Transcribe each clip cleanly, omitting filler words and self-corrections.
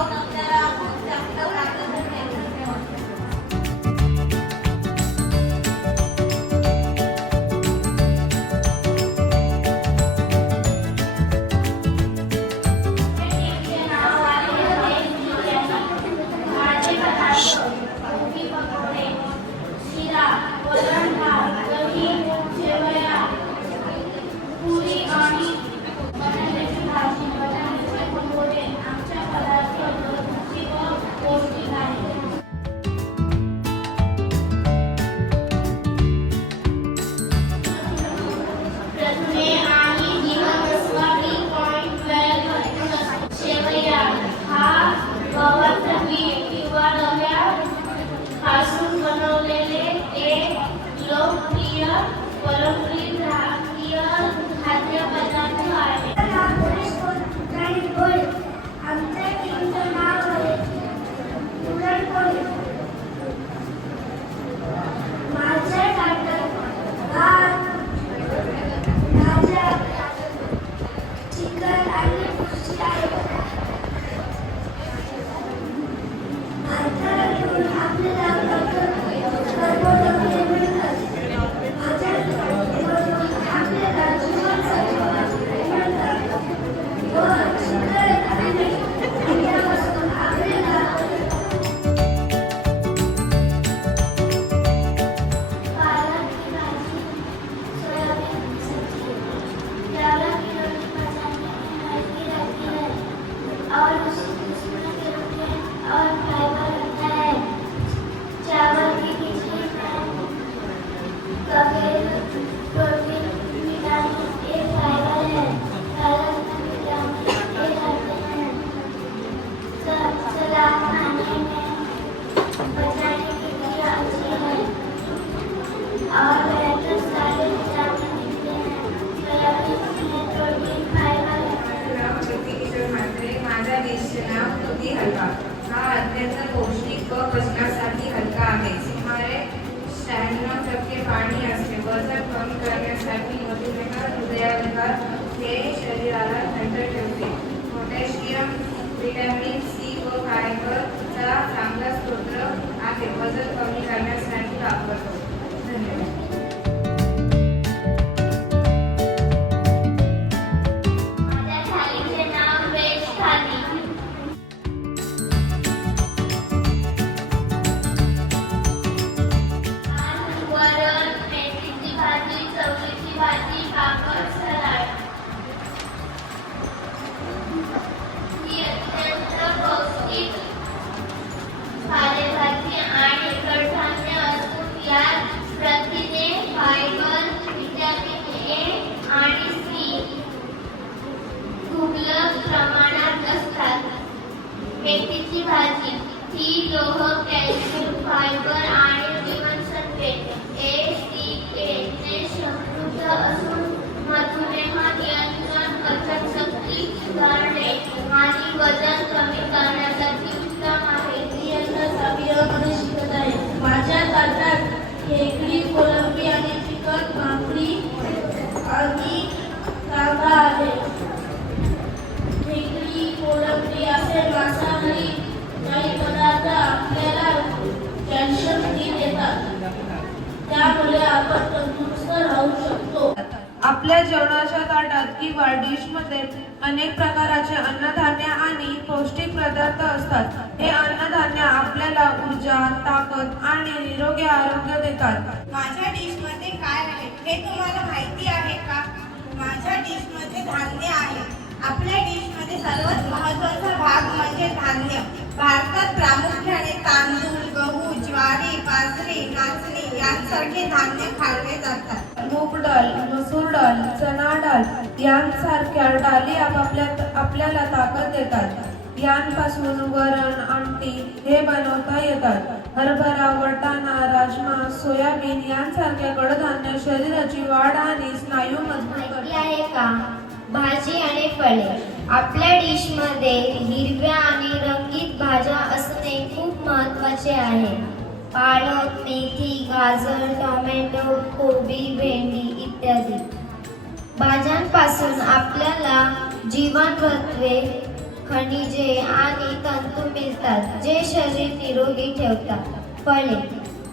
खाऊन आपल्याला खूप जास्त ताकद भेटते. पासून बनवलेले एक लोकप्रिय परंपरिक भारतीय खाद्यपदार्थ आहे. आमच्या टीमचं नाव आहे पुरणपोळी. माझ्या ताटात भात, भाज्या, चिकन आणि मिरची आहे. हा अत्यंत पौष्टिक व पचनासाठी हलका आहे. सुमारे 96% पाणी असते. वजन कमी करण्यासाठी मधुमेह, हृदयविकार हे शरीराला थंड ठेवते. पोटॅशियम, व्हिटॅमिन सी व फायबरचा चांगला स्रोत आहे. वजन कमी करण्यासाठी वापरतो. धन्यवाद. मेथीची भाजी ही लोह, कॅल्शियम, फायबर आणि जीवनसत्वे ए, सी, के ने समृद्ध असून मधुमेह नियंत्रण, पचनशक्ती सुधारणे आणि वजन कमी करण्यासाठी उत्तम आहे. मी आता 6वी मध्ये शिकत आहे. माझ्या ताटात खेकडी, कोलंबी आणि चिकन, भाकरी आणि कांदा आहे. कोलंबी असे मांसाहारी काही पदार्थ आपल्याला कॅल्शियम डी देतात. त्यामुळे आपण तंदुरुस्त राहू शकतो. आपल्या जेवणाच्या ताटात किंवा डिशमध्ये अनेक प्रकारचे अन्नधान्य आणि पौष्टिक पदार्थ असतात. हे अन्नधान्य आपल्याला ऊर्जा, ताकद आणि निरोगी आरोग्य देतात. माझ्या डिशमध्ये काय आहे हे तुम्हाला माहिती आहे का? माझ्या डिशमध्ये धान्य आहे. आपल्या डिशमध्ये सर्वात महत्त्वाचा भाग म्हणजे धान्य. भारतात प्रामुख्याने तांदूळ, गहू, ज्वारी, बाजरी, नाचणी यांसारखे धान्य खाल्ले जातात. मूग डाळ, मसूर डाळ, चणा डाळ यांसारख्या डाळी आपल्याला ताकद देतात. यांपासून वरण, आमटी हे बनवता येतात. हरभरा, वाटाणा, राजमा, सोयाबीन यांसारख्या कडधान्य शरीराची वाढ आणि स्नायू मजबूत करतात. आहे का? भाजी आणि फळे. आपल्या डिशमध्ये हिरव्या आणि रंगीत भाज्या असणे खूप महत्त्वाचे आहे. पालक, मेथी, गाजर, टोमॅटो, कोबी, भेंडी इत्यादी. भाज्यांपासून आपल्याला जीवनसत्वे, खनिजे आणि तंतू मिळतात जे शरीर निरोगी ठेवतात.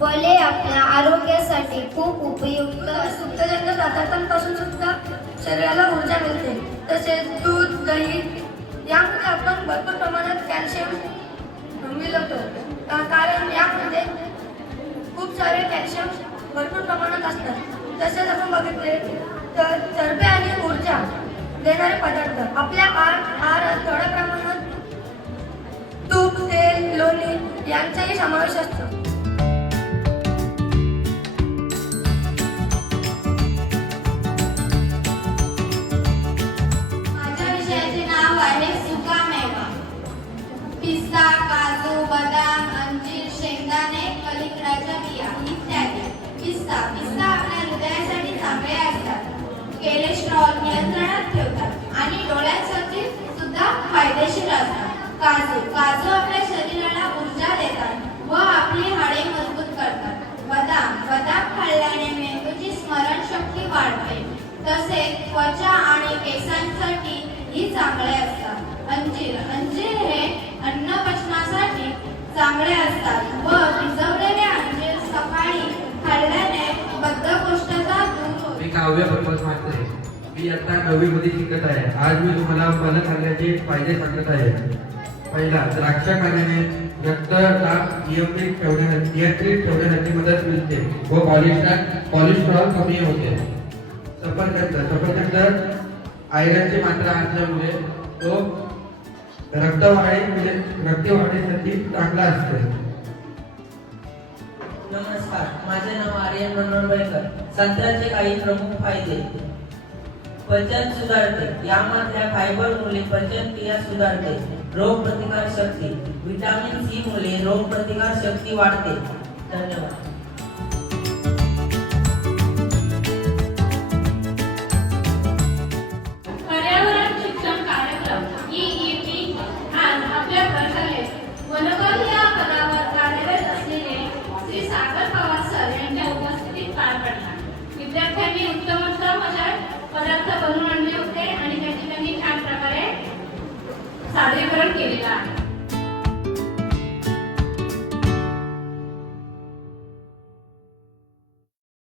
फळे आपल्या आरोग्यासाठी खूप उपयुक्त दुग्धजन्य पदार्थांपासून सुद्धा शरीराला ऊर्जा मिळते. तसेच दूध, दही यामध्ये आपण भरपूर प्रमाणात कॅल्शियम मिळवतो. कारण यामध्ये खूप सारे कॅल्शियम भरपूर प्रमाणात असतात. तसेच आपण बघितले तर चरबी आणि ऊर्जा देणारे पदार्थ आपल्या आहारात थोड्या प्रमाणात तूप, तेल, लोणी यांचाही समावेश असतो. माझ्या विषयाचे नाव आहे सुकामेवा. पिस्ता, काजू, बदाम, अंजीर, शेंगदाणे, कलिंगडाच्या बिया इत्यादी. पिस्ता आपल्या हृदयासाठी चांगले असतात. कोलेस्ट्रॉल नियंत्रणात ठेवतात आणि डोळ्यांसाठी सुद्धा फायदेशीर असतात. काजू आपल्या शरीराला ऊर्जा देतात व आपली हाडे मजबूत करतात. बदाम खाल्ल्याने मेंदूची स्मरणशक्ती वाढते. तसेच त्वचा आणि केसांसाठी ही चांगले असतात. अंजीर हे अन्न पचनासाठी चांगले असतात व भिजवलेले अंजीर सकाळी खाल्ल्याने बद्धकोष्ठता दूर होते. मी काव्य प्रकल्प मात्र मी आता 9वी मध्ये शिकत आहे. आज मी तुम्हाला फळ खाण्याचे फायदे सांगत आहे. पहिला, द्राक्ष खाण्याने रक्तदाब नियंत्रित ठेवण्यासाठी मदत मिळते व कोलेस्ट्रॉल कमी होते. सफरचंद आयरनची मात्रा असल्यामुळे तो रक्तवाढीसाठी चांगला असतो. नमस्कार, माझे नाव आर्यन मनोहरकर. संत्र्याचे काही प्रमुख फायदे: पचन सुधारते, यामधल्या फायबर मुळे पचन क्रिया सुधारते. रोग प्रतिकार शक्ती, व्हिटॅमिन सी मुळे रोग प्रतिकार शक्ती वाढते. धन्यवाद. पर्यावरण शिक्षण कार्यक्रम EEP आज आपल्या प्रशालेत वनकर या पदावर कार्यरत असलेले श्री सागर पवार सर यांच्या उपस्थितीत पार पडला. विद्यार्थ्यांनी उत्तमोत्तम अशा पदार्थ बनवून आणले होते आणि त्याची त्यांनी छान प्रकारे सादरीकरण केलेलं आहे.